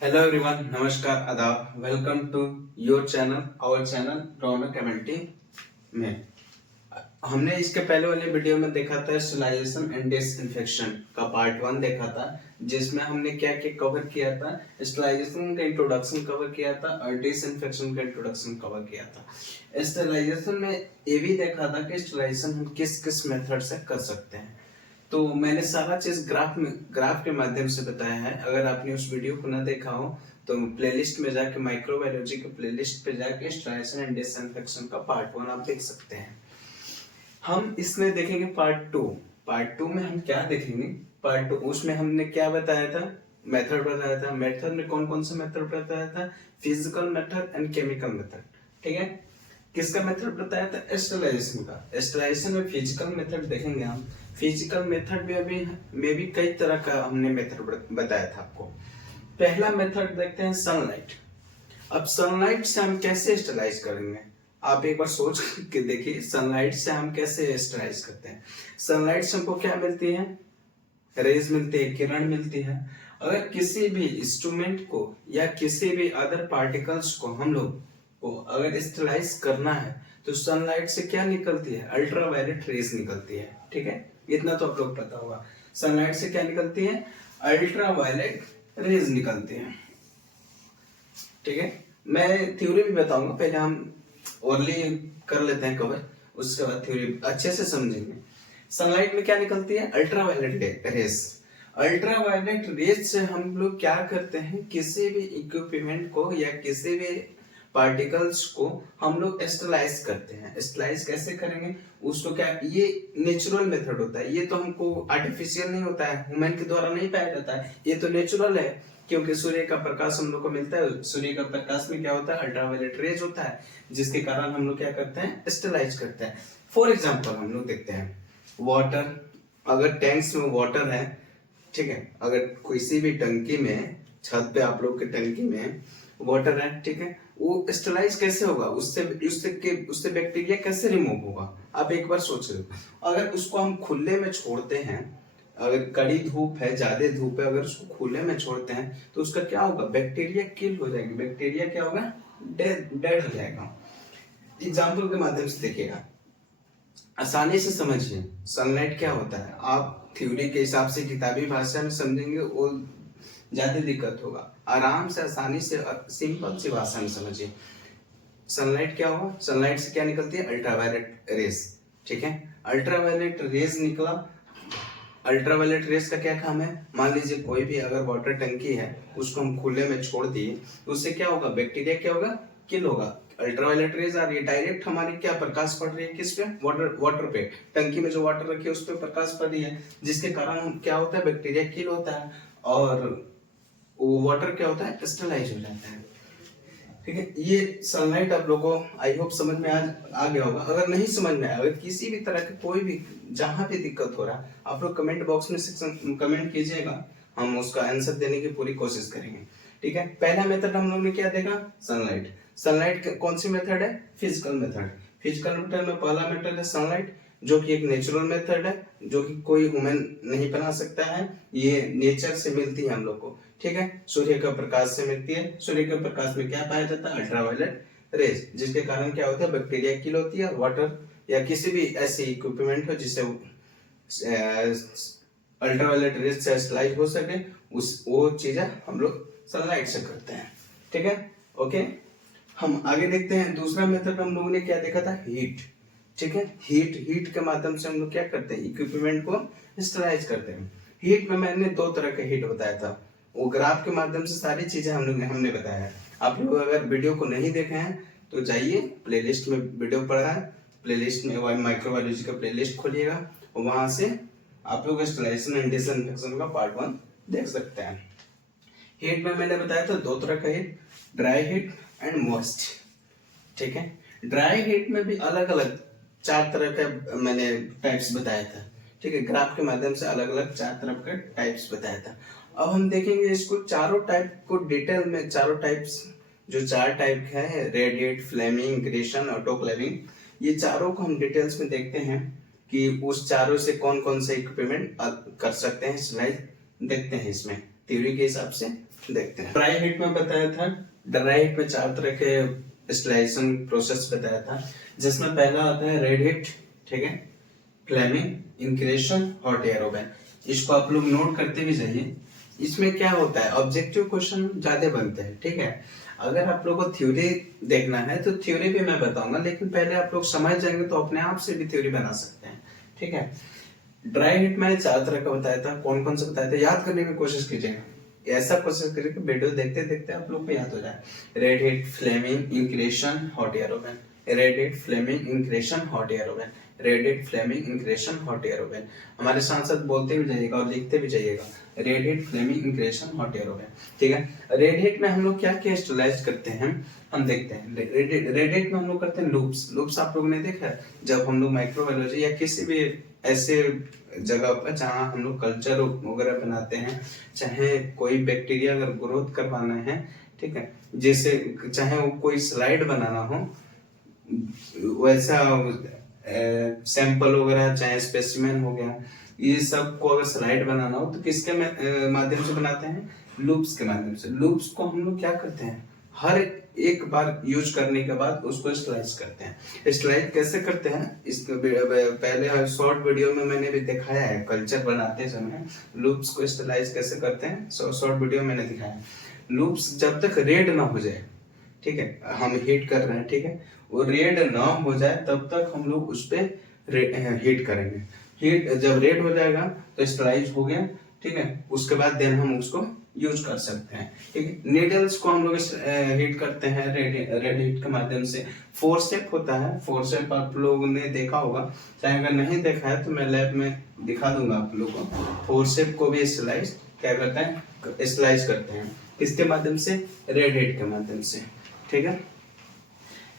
Hello everyone, नमस्कार, आदाब। Welcome to your channel, our channel Raunak community में। हमने इसके पहले वाले वीडियो में देखा था स्टरलाइजेशन एंड डिसइंफेक्शन का पार्ट 1 देखा था, जिसमें हमने क्या क्या कवर किया था। स्टरलाइजेशन का इंट्रोडक्शन कवर किया था और डिसइंफेक्शन का इंट्रोडक्शन कवर किया था। स्टरलाइजेशन में ये भी देखा था कि स्टरलाइजेशन हम किस किस मेथड से कर सकते हैं। तो मैंने सारा चीज ग्राफ के माध्यम से बताया है। अगर आपने उस वीडियो को ना देखा हो तो प्लेलिस्ट में जाके माइक्रोबायोलॉजी के प्लेलिस्ट पे जाके स्टरलाइजेशन एंड डिसइंफेक्शन का पार्ट 1 आप देख सकते हैं। हम इसमें देखेंगे पार्ट 2 में हम क्या देखेंगे। पार्ट 2 उसमें हमने क्या बताया था, मेथड बताया था। मेथड में कौन कौन सा मेथड बताया था, physical method and chemical method. ठीक है, किसका मेथड बताया था, स्टरलाइजेशन का। स्टरलाइजेशन में फिजिकल मेथड देखेंगे हम। फिजिकल मेथड में भी कई तरह का हमने मेथड बताया था आपको। पहला मेथड देखते हैं सनलाइट। अब सनलाइट से हम कैसे स्टरलाइज करेंगे, आप एक बार सोच के देखिए, सनलाइट से हम कैसे स्टरलाइज करते हैं। सनलाइट से हमको क्या मिलती है, रेज मिलती है, किरण मिलती है। अगर किसी भी इंस्ट्रूमेंट को या किसी भी अदर पार्टिकल्स को हम लोग को अगर स्टरलाइज करना है तो सनलाइट से क्या निकलती है, अल्ट्रावायलेट रेज निकलती है। ठीक है, इतना तो आप लोग पता होगा। सनलाइट से क्या निकलती है, अल्ट्रावायलेट रेज निकलती है। ठीक है, मैं थ्योरी भी बताऊंगा, पहले हम ओरली कर लेते हैं कवर, उसके बाद थ्योरी अच्छे से समझेंगे। सनलाइट में क्या निकलती है, अल्ट्रावायलेट रेस। अल्ट्रावायलेट रेस से हम लोग क्या करते हैं, किसी भी इक्विपमेंट को या किसी भी पार्टिकल्स को हम लोग स्टरलाइज करते हैं। स्टरलाइज कैसे करेंगे, उसको क्या, ये नेचुरल मेथड होता है, ये तो हमको आर्टिफिशियल नहीं होता है, ह्यूमन के द्वारा नहीं पाया जाता है, ये तो नेचुरल है। क्योंकि सूर्य का प्रकाश हम लोग को मिलता है, सूर्य का प्रकाश में क्या होता है, अल्ट्रावायलेट रेज होता है, जिसके कारण हम लोग क्या करते हैं, स्टरलाइज करते हैं। फॉर एग्जाम्पल हम लोग देखते हैं वाटर। अगर टैंक्स में वाटर है, ठीक है, अगर किसी भी टंकी में, छत पे आप लोग के टंकी में वाटर है, ठीक है, वो स्टरलाइज कैसे होगा, उससे बैक्टीरिया कैसे रिमूव होगा, आप एक बार सोच रहे हो। अगर उसको हम खुले में छोड़ते हैं, अगर कड़ी धूप है, ज्यादा धूप है, अगर उसको खुले में छोड़ते हैं तो उसका क्या होगा, बैक्टीरिया किल हो जाएगी, बैक्टीरिया क्या होगा, डेड हो जाएगा। एग्जाम्पल के माध्यम से देखिएगा, आसानी से समझिए सनलाइट क्या होता है। आप थ्योरी के हिसाब से किताबी भाषा में समझेंगे वो ज्यादा दिक्कत होगा, आराम से आसानी से सिंपल सी भाषा में समझिए। सनलाइट क्या होगा, सनलाइट से क्या निकलती है, अल्ट्रावायलेट रेस। ठीक है, अल्ट्रावायलेट रेस निकला। अल्ट्रावायलेट रेस का क्या काम है, मान लीजिए कोई भी अगर वाटर टंकी है, उसको हम खुले में छोड़ दिए तो उससे क्या होगा, बैक्टीरिया क्या होगा, किल होगा। अल्ट्रावायलेट रेज आ रही है, डायरेक्ट हमारी क्या प्रकाश पड़ रही है, किस पे, वाटर वाटर पे, टंकी में जो वाटर रखी है उस पे प्रकाश पड़ रही है, जिसके कारण हम क्या होता है, बैक्टीरिया किल होता है और वो वाटर क्या होता है, स्टरलाइज हो जाता है। ठीक है, ये सनलाइट आप लोगों को आई होप समझ में आ गया होगा। अगर नहीं समझ में आया, अगर किसी भी तरह के कोई भी जहां भी दिक्कत हो रहा है, आप लोग कमेंट बॉक्स में सेक्शन कमेंट कीजिएगा, हम उसका आंसर देने की पूरी कोशिश करेंगे। ठीक है, पहला मेथड हम लोग ने क्या देखा, सनलाइट। सनलाइट कौन सी मेथड है, फिजिकल मेथड। फिजिकल मेथड में पहला मेथड है सनलाइट, जो कि एक नेचुरल मेथड है, जो कि कोई ह्यूमन नहीं बना सकता है, ये नेचर से मिलती है हम लोग को। ठीक है, सूर्य का प्रकाश से मिलती है। सूर्य के प्रकाश में क्या पाया जाता है, अल्ट्रावायलेट रेज, जिसके कारण क्या होता है, बैक्टीरिया किल होती है। वाटर या किसी भी ऐसी इक्विपमेंट हो जिससे अल्ट्रावायलेट रेज से स्टरलाइज हो सके, उस वो चीजें हम लोग सनलाइट से करते हैं। ठीक है, ओके, हम आगे देखते हैं। दूसरा मेथड हम लोगों ने क्या देखा था, हीट। ठीक है, हीट के माध्यम से हम लोग क्या करते हैं, इक्विपमेंट को स्टरलाइज करते हैं। हीट में मैंने दो तरह का हीट बताया था, वो ग्राफ के माध्यम से सारी चीजें हमने बताया है। आप लोग अगर वीडियो को नहीं देखे हैं तो जाइए, प्लेलिस्ट में वीडियो पड़ा है, प्लेलिस्ट में माइक्रोबायोलॉजी का प्लेलिस्ट खोलिएगा और वहां से आप लोग स्टरलाइजेशन एंड डिसइंफेक्शन का पार्ट 1 देख सकते हैं। हीट में मैंने बताया था दो तरह का heat, dry heat and moist. ठीक है, ड्राई हीट में भी अलग अलग 4 तरह का मैंने टाइप्स बताया था। ठीक है, ग्राफ के माध्यम से अलग अलग 4 तरह के टाइप्स बताया था। अब हम देखेंगे इसको चारों टाइप को डिटेल में, चारों टाइप्स जो 4 टाइप है, रेडिएट, फ्लेमिंग, ग्रेशन, ऑटोक्लेविंग, ये चारों को हम डिटेल्स में देखते हैं कि उस चारों से कौन कौन से इक्विपमेंट कर सकते हैं स्टरलाइज, देखते हैं इसमें थ्योरी के हिसाब से। देखते हैं। ड्राई हीट में बताया था, ड्राई हीट में 4 तरह के स्टलाइजेशन प्रोसेस बताया था, जिसमें पहला आता है रेड हीट, ठीक है, Fleming, incineration, hot air oven. इसको आप लोग नोट करते भी जाइए। इसमें क्या होता है, ऑब्जेक्टिव क्वेश्चन ज्यादा बनते हैं, ठीक है। अगर आप लोग को थ्योरी देखना है तो थ्योरी भी मैं बताऊंगा, लेकिन पहले आप लोग समझ जाएंगे तो अपने आप से भी थ्योरी बना सकते हैं, ठीक है। ड्राई हीट मैंने 4 तरह का बताया था, कौन कौन सा बताया था याद करने की कोशिश कीजिएगा, ऐसा कोशिश करिए कि वीडियो देखते देखते आप लोग को याद हो जाए। Red heat, flaming, incineration, hot air oven, red heat, flaming, incineration, hot air oven, red heat, flaming, incineration, hot air oven. हमारे साथ साथ बोलते भी जाइएगा और लिखते भी जाइएगा, red heat, flaming, incineration, hot air oven, ठीक है। रेड हीट में हम लोग क्या क्या स्टलाइज करते हैं, हम देखते हैं। रेड हीट में हम लोग करते हैं लूप्स। लूप्स आप लोगों ने देखा है, जब हम लोग माइक्रोबायोलॉजी या किसी भी ऐसे जगह पर जहाँ हम लोग कल्चर वगैरह बनाते हैं, चाहे कोई बैक्टीरिया अगर ग्रोथ करवाना है, ठीक है, जैसे चाहे वो कोई स्लाइड बनाना हो, वैसा सैंपल वगैरह चाहे स्पेसिमेन हो गया, ये सब को अगर स्लाइड बनाना हो तो किसके माध्यम से बनाते हैं, लूप्स के माध्यम से। लूप्स को हम लोग क्या करते हैं, हर एक बार यूज करने के बाद उसको स्लाइस करते हैं। स्लाइस कैसे करते हैं, इसको पहले शॉर्ट वीडियो में मैंने भी दिखाया है, कल्चर बनाते समय लूप्स को स्लाइस कैसे करते हैं, शॉर्ट वीडियो मैंने दिखाया। लूप्स जब तक रेड ना हो जाए, ठीक है, हम हीट कर रहे हैं, ठीक है, वो रेड ना हो जाए तब तक हम लोग उस पर हीट करेंगे। हीट जब रेड हो जाएगा तो स्टराइज हो गया, ठीक है, उसके बाद देन हम उसको यूज कर सकते हैं, ठीक है। नीडल्स को हम लोग हीट करते हैं रेड हीट के माध्यम से। फोरसेप होता है, फोरसेप आप लोगों ने देखा होगा, चाहे अगर नहीं देखा है तो मैं लैब में दिखा दूंगा आप लोगों को। फोरसेप को भी स्लाइस क्या करते हैं, स्लाइस करते हैं, किसके माध्यम से, रेड हीट के माध्यम से, ठीक है।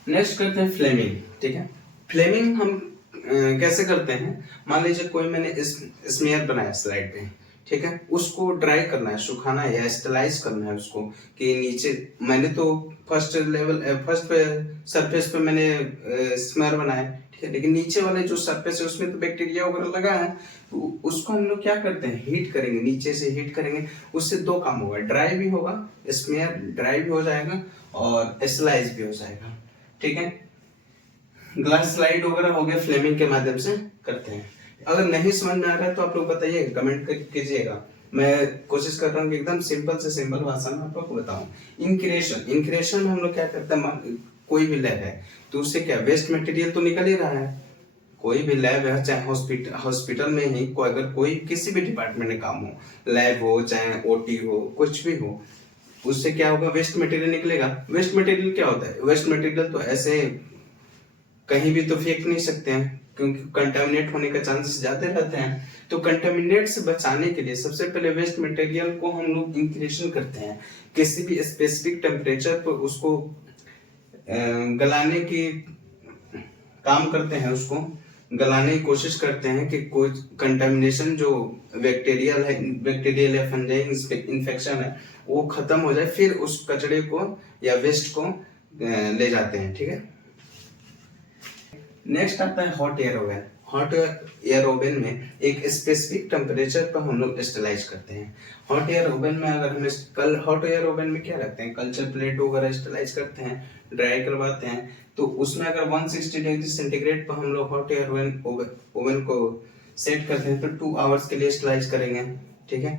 नेक्स्ट करते हैं फ्लेमिंग, ठीक है। फ्लेमिंग हम कैसे करते हैं, मान लीजिए कोई मैंने स्मेयर बनाया स्लाइड पे, ठीक है, उसको ड्राई करना है, सुखाना है या स्टलाइज करना है उसको, कि नीचे मैंने तो फर्स्ट सरफेस पे मैंने स्मेयर बनाया, ठीक है, लेकिन नीचे वाले जो सरफेस है उसमें तो बैक्टीरिया वगैरह लगा है, तो उसको हम लोग क्या करते हैं, हीट करेंगे, नीचे से हीट करेंगे। उससे 2 काम होगा, ड्राई भी होगा, स्मेयर ड्राई भी हो जाएगा और स्टलाइज भी हो जाएगा, ठीक है। ग्लास स्लाइड वगैरह हो गया, फ्लेमिंग के माध्यम से करते हैं। अगर नहीं समझ में आ रहा है तो आप लोग बताइए, कमेंट कीजिएगा, मैं कोशिश कर रहा हूँ कि एकदम सिंपल से सिंपल भाषा में आप लोग को बताऊं। इंक्रेशन, इंक्रेशन में हम लोग क्या करते हैं, कोई भी लैब है तो उससे क्या वेस्ट मटेरियल तो निकल ही रहा है, कोई भी लैब है, चाहे हॉस्पिटल में ही अगर कोई किसी भी डिपार्टमेंट में काम हो, लैब हो चाहे ओटी हो, कुछ भी हो, उससे क्या होगा, वेस्ट मटेरियल निकलेगा। वेस्ट मटेरियल क्या होता है, वेस्ट मटेरियल तो ऐसे कहीं भी तो फेंक नहीं सकते हैं, क्योंकि कंटामिनेट होने का चांसेस ज्यादा रहते हैं। तो कंटामिनेट से बचाने के लिए सबसे पहले वेस्ट मटेरियल को हम लोग इंक्रेशन करते हैं, किसी भी स्पेसिफिक टेम्परेचर पर उसको गलाने की काम करते हैं, उसको गलाने की कोशिश करते हैं कि कोई कंटामिनेशन जो बैक्टीरियल या फंजाई इन्फेक्शन है वो खत्म हो जाए, फिर उस कचड़े को या वेस्ट को ले जाते हैं, ठीक है। नेक्स्ट आता है hot air oven. Hot air oven में एक स्पेसिफिक टेम्परेचर पर हम लोग स्टलाइज करते हैं। हॉट एयर ओवन में अगर हम हॉट एयर ओवन में क्या रखते हैं, कल्चर प्लेट वगैरह स्टलाइज करते हैं, ड्राई करवाते हैं, तो उसमें अगर 160 डिग्री सेंटीग्रेड पर हम लोग हॉट एयर ओवन को सेट करते हैं तो 2 आवर्स के लिए स्टलाइज करेंगे, ठीक है।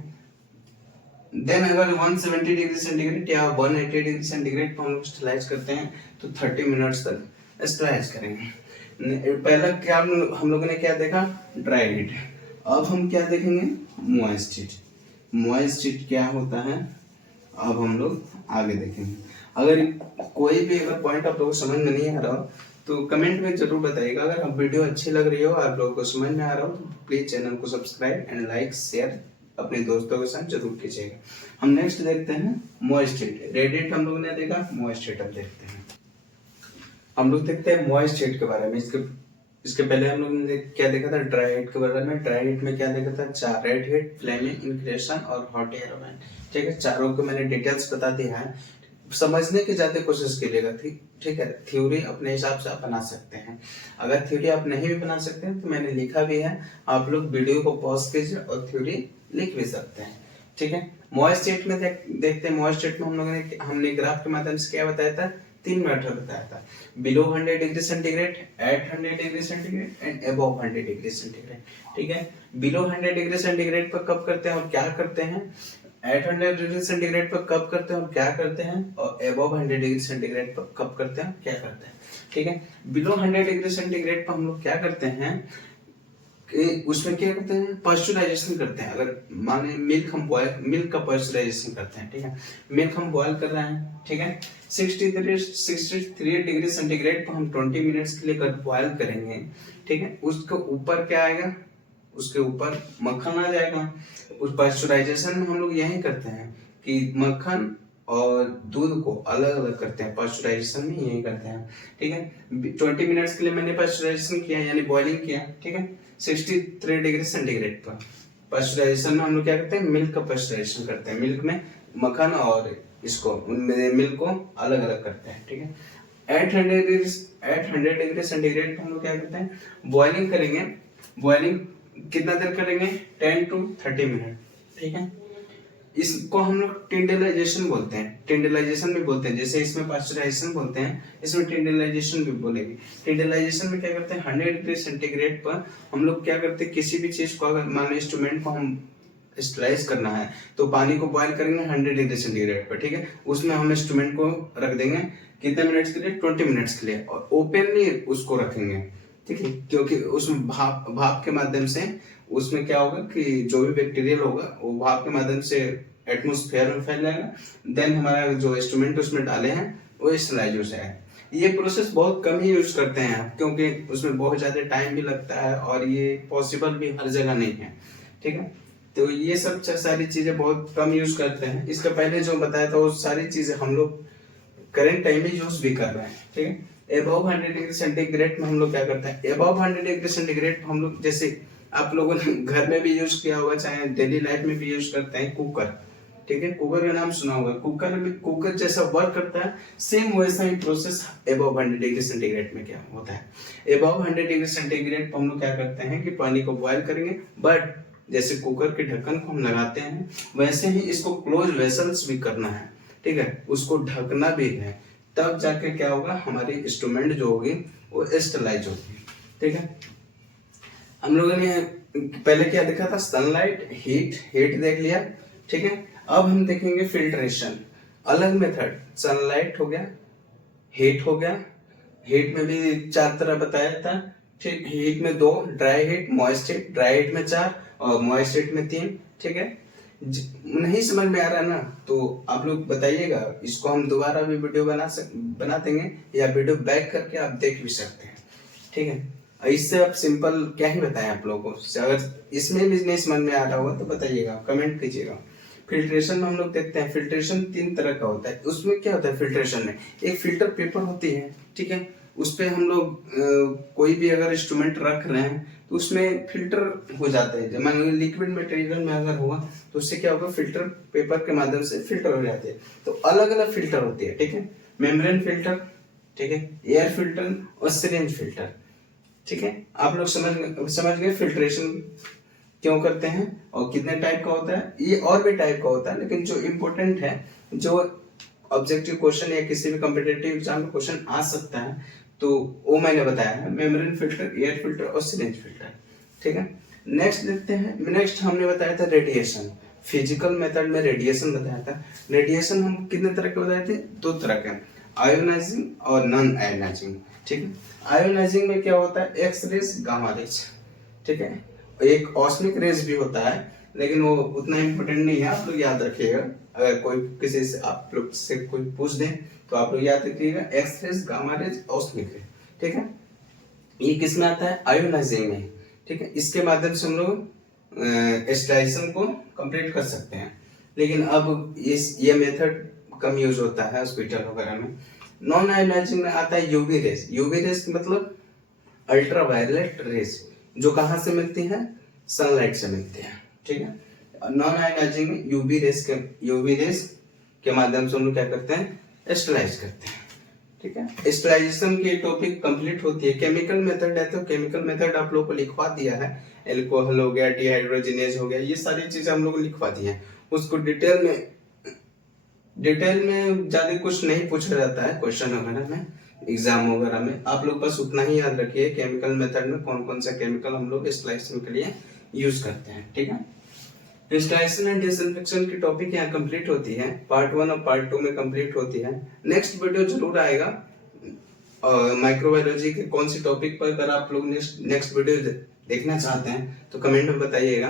देन अगर 170 डिग्री सेंटीग्रेड या 180 डिग्री सेंटीग्रेड पर हम लोग स्टलाइज करते हैं तो 30 मिनट्स तक स्टलाइज करेंगे। पहला क्या हम लोगों ने क्या देखा, ड्राई हीट। अब हम क्या देखेंगे, मॉइस्ट हीट। मॉइस्ट हीट क्या होता है, अब हम लोग आगे देखेंगे। अगर कोई भी अगर पॉइंट आप लोगों को समझ में नहीं आ रहा हो तो कमेंट में जरूर बताइएगा। अगर आप वीडियो अच्छी लग रही हो, आप लोगों को समझ में आ रहा हो तो प्लीज चैनल को सब्सक्राइब एंड लाइक शेयर अपने दोस्तों के साथ जरूर कीजिएगा। हम नेक्स्ट देखते हैं मॉइस्ट हीट। रेड हीट हम लोगों ने देखा, मॉइस्ट हीट अब देखते हैं। हम लोग देखते हैं मॉइस्ट हीट के बारे में। इसके पहले हम लोग ने क्या देखा था, ड्राई हीट के बारे में। ड्राई हीट में क्या देखा था, 4, रेड हीट, फ्लेमिंग, इंक्रेशन और हॉट एयर ओवन, ठीक है। चारों को मैंने डिटेल्स बता दिया है, समझने की ज्यादा कोशिश कीजिएगा, ठीक है। थ्योरी अपने हिसाब से आप बना सकते हैं। अगर थ्योरी आप नहीं भी बना सकते हैं तो मैंने लिखा भी है, आप लोग वीडियो को पॉज कीजिए और थ्योरी लिख भी सकते हैं, ठीक है। मॉइस्ट स्टेट में देखते हैं। मॉइस्ट स्टेट में हमने ग्राफ के माध्यम से क्या बताया था, 3 मेथड बताया था, below 100 degree centigrade, at 100 degree centigrade and above 100 degree centigrade. ठीक है, बिलो 100 डिग्री सेंटीग्रेड पर कब करते हैं और क्या करते हैं, एट 100 डिग्री सेंटीग्रेड पर कब करते हैं और क्या करते हैं, और अबव 100 डिग्री सेंटीग्रेड पर कब करते हैं क्या करते हैं। ठीक है, बिलो 100 डिग्री सेंटीग्रेड पर हम लोग क्या करते हैं कि उसमें क्या करते हैं, पास्चुराइजेशन करते हैं। अगर माने मिल्क का पास्चुराइजेशन करते हैं। ठीक है, मिल्क हम बॉयल कर रहे हैं। ठीक है, 63 डिग्री सेंटीग्रेड पर हम 20 मिनट्स के लिए बॉयल करेंगे। ठीक है, उसके ऊपर क्या आएगा, उसके ऊपर मक्खन आ जाएगा। उस पास्चुराइजेशन में हम लोग यही करते हैं कि मक्खन और दूध को अलग अलग करते हैं, पास्चुराइजेशन में यही करते हैं। ठीक है, 20 मिनट्स के लिए मैंने पास्चुराइजेशन किया यानी बॉइलिंग किया। ठीक है, 63 डिग्री सेंटीग्रेड पर पास्चुराइजेशन में हम लोग क्या करते हैं, मिल्क का पास्चुराइजेशन करते हैं। मिल्क में मक्खन और इसको मिल्क को अलग अलग करते हैं। ठीक है, एट 100 डिग्री सेंटीग्रेड पर हम लोग क्या करते हैं, बॉइलिंग करेंगे। बॉइलिंग कितना देर करेंगे, 10 to 30 मिनट। ठीक है, इसको हम लोग टिंडलाइजेशन बोलते हैं, टिंडलाइजेशन भी बोलते हैं। जैसे इसमें पास्चुराइजेशन बोलते हैं, इसमें टिंडलाइजेशन भी बोलेंगे। टिंडलाइजेशन में क्या करते हैं, 100 डिग्री सेंटीग्रेड पर हम लोग क्या करते हैं, किसी भी चीज को अगर मान इंस्ट्रूमेंट को हम स्टरलाइज करना है तो पानी को बॉयल करेंगे 100 डिग्री सेंटीग्रेड पर। ठीक है, उसमें हम इंस्ट्रूमेंट को रख देंगे कितने मिनट्स के लिए, 20 मिनट्स के लिए, और ओपनली उसको रखेंगे। ठीक है, क्योंकि उसमें भाप के माध्यम से उसमें क्या होगा कि जो भी बैक्टीरियल होगा वो भाप के माध्यम से एटमॉस्फेयर में फैल जाएगा। देन हमारा जो इंस्ट्रूमेंट उसमें डाले हैं वो स्टरलाइज हो जाएगा। ये प्रोसेस बहुत कम ही यूज करते हैं क्योंकि उसमें बहुत ज्यादा टाइम भी लगता है और ये पॉसिबल भी हर जगह नहीं है। ठीक है, तो ये सब सारी चीजें बहुत कम यूज करते हैं। इसका पहले जो बताया था वो सारी चीजें हम लोग करेंट टाइम में यूज भी कर रहे हैं। ठीक है, अबव 100 डिग्री सेंटीग्रेड में हम लोग क्या करते हैं, अबव 100 डिग्री सेंटीग्रेड हम लोग, जैसे आप लोगों ने घर में भी यूज किया होगा, चाहे डेली लाइफ में भी यूज करते हैं, कुकर। ठीक है, कुकर का नाम सुना होगा। कुकर जैसा वर्क करता है, सेम वैसा ही प्रोसेस अबव 100 डिग्री सेंटीग्रेड में क्या होता है। अबव 100 डिग्री सेंटीग्रेड पर हम लोग क्या करते हैं कि पानी को बॉयल करेंगे, बट जैसे कुकर के ढक्कन को हम लगाते हैं वैसे ही इसको क्लोज वेसल्स भी करना है। ठीक है, उसको ढकना भी है, तब जाके क्या होगा, हमारी इंस्ट्रूमेंट जो होगी वो स्टरलाइज होगी। ठीक है, हम लोगों ने पहले क्या देखा था, सनलाइट, हीट देख लिया। ठीक है, अब हम देखेंगे फिल्ट्रेशन, अलग मेथड। सनलाइट हो गया, हीट हो गया। हीट में भी 4 तरह बताया था। ठीक, हीट में 2, dry heat, moist heat. Dry heat में 4 और मॉइस्ट हीट में 3। ठीक है, नहीं समझ में आ रहा ना तो आप लोग बताइएगा, इसको हम दोबारा भी वीडियो बना देंगे या वीडियो बैक करके आप देख भी सकते हैं। ठीक है, इससे आप सिंपल क्या ही बताएं आप लोगों को। अगर इसमें भी नहीं समझ में आ रहा होगा तो बताइएगा, कमेंट कीजिएगा। फिल्ट्रेशन में हम लोग देखते हैं, फिल्ट्रेशन 3 तरह का होता है। उसमें क्या होता है, फिल्ट्रेशन में एक फिल्टर पेपर होती है। ठीक है, उस पे हम लोग कोई भी अगर इंस्ट्रूमेंट रख रहे हैं तो उसमें फिल्टर हो जाता है। मान लो लिक्विड मटेरियल में अगर हुआ तो उससे क्या होगा, फिल्टर पेपर के माध्यम से फिल्टर हो जाते हैं। तो अलग अलग फिल्टर होती है। ठीक है, मेम्ब्रेन फिल्टर, ठीक है, एयर फिल्टर और सिरिंज फिल्टर। ठीक है, आप लोग समझ गए फिल्ट्रेशन क्यों करते हैं और कितने टाइप का होता है। ये और भी टाइप का होता है, लेकिन जो इम्पोर्टेंट है, जो ऑब्जेक्टिव क्वेश्चन या किसी भी कॉम्पिटिटिव एग्जाम में क्वेश्चन आ सकता है तो वो मैंने बताया है, मेम्ब्रेन फिल्टर, एयर फिल्टर और सिरिंज फिल्टर। ठीक है, नेक्स्ट देखते हैं। नेक्स्ट हमने बताया था रेडिएशन, फिजिकल मेथड में रेडिएशन बताया था। रेडिएशन हम कितने तरह के बताए थे, 2 तरह के, आयोनाइजिंग और नॉन आयोनाइजिंग। ठीक है, आयोनाइजिंग में क्या होता है, एक्स रेज, गामा रेज। ठीक है, एक ऑस्मिक रेज भी होता है लेकिन वो उतना इम्पोर्टेंट नहीं है, आप लोग याद रखिएगा। अगर कोई किसी से आप लोग से कोई पूछ दे तो आप लोग याद रखिएगा, X rays, gamma rays, cosmic rays. ठीक है, ये किस में आता है, आयोनाइजिंग में। ठीक है, इसके माध्यम से हम लोग स्टरलाइजेशन को कंप्लीट कर सकते हैं, लेकिन अब ये मेथड कम यूज होता है हॉस्पिटल वगैरह में। नॉन आयोनाइजिंग में आता है यूवी रेज। यूवी रेज मतलब अल्ट्रा वायलेट रेज, जो कहाँ से मिलती है, सनलाइट से मिलती है। ठीक है, नॉन आयोनाइजिंग में यूवी रेज के माध्यम से हम लोग क्या करते हैं, स्टरलाइज करते हैं। ठीक है, स्टरलाइजेशन की टॉपिक कंप्लीट होती है। केमिकल मेथड है तो केमिकल मेथड आप लोगों को लिखवा दिया है, एल्कोहल हो गया, डिहाइड्रोजिनेज हो गया, ये सारी चीजें हम लोग को लिखवा दी है। उसको डिटेल में ज्यादा कुछ नहीं पूछा जाता है क्वेश्चन वगैरह में, एग्जाम वगैरह में। आप लोग बस उतना ही याद रखिए केमिकल मेथड में कौन कौन सा केमिकल हम लोग स्लाइसिंग के लिए यूज करते हैं, ठीक है। स्लाइसिंग एंड डिसइंफेक्शन की टॉपिक यहाँ कंप्लीट होती है, पार्ट 1 और पार्ट 2 में कंप्लीट होती है। नेक्स्ट वीडियो जरूर आएगा माइक्रोबायोलॉजी के कौन सी टॉपिक पर। अगर आप लोग नेक्स्ट वीडियो देखना चाहते हैं तो कमेंट में बताइएगा।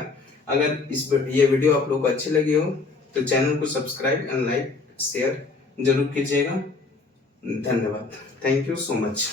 अगर ये वीडियो आप लोग को अच्छी लगी हो तो चैनल को सब्सक्राइब एंड लाइक शेयर जरूर कीजिएगा। धन्यवाद, थैंक यू सो मच।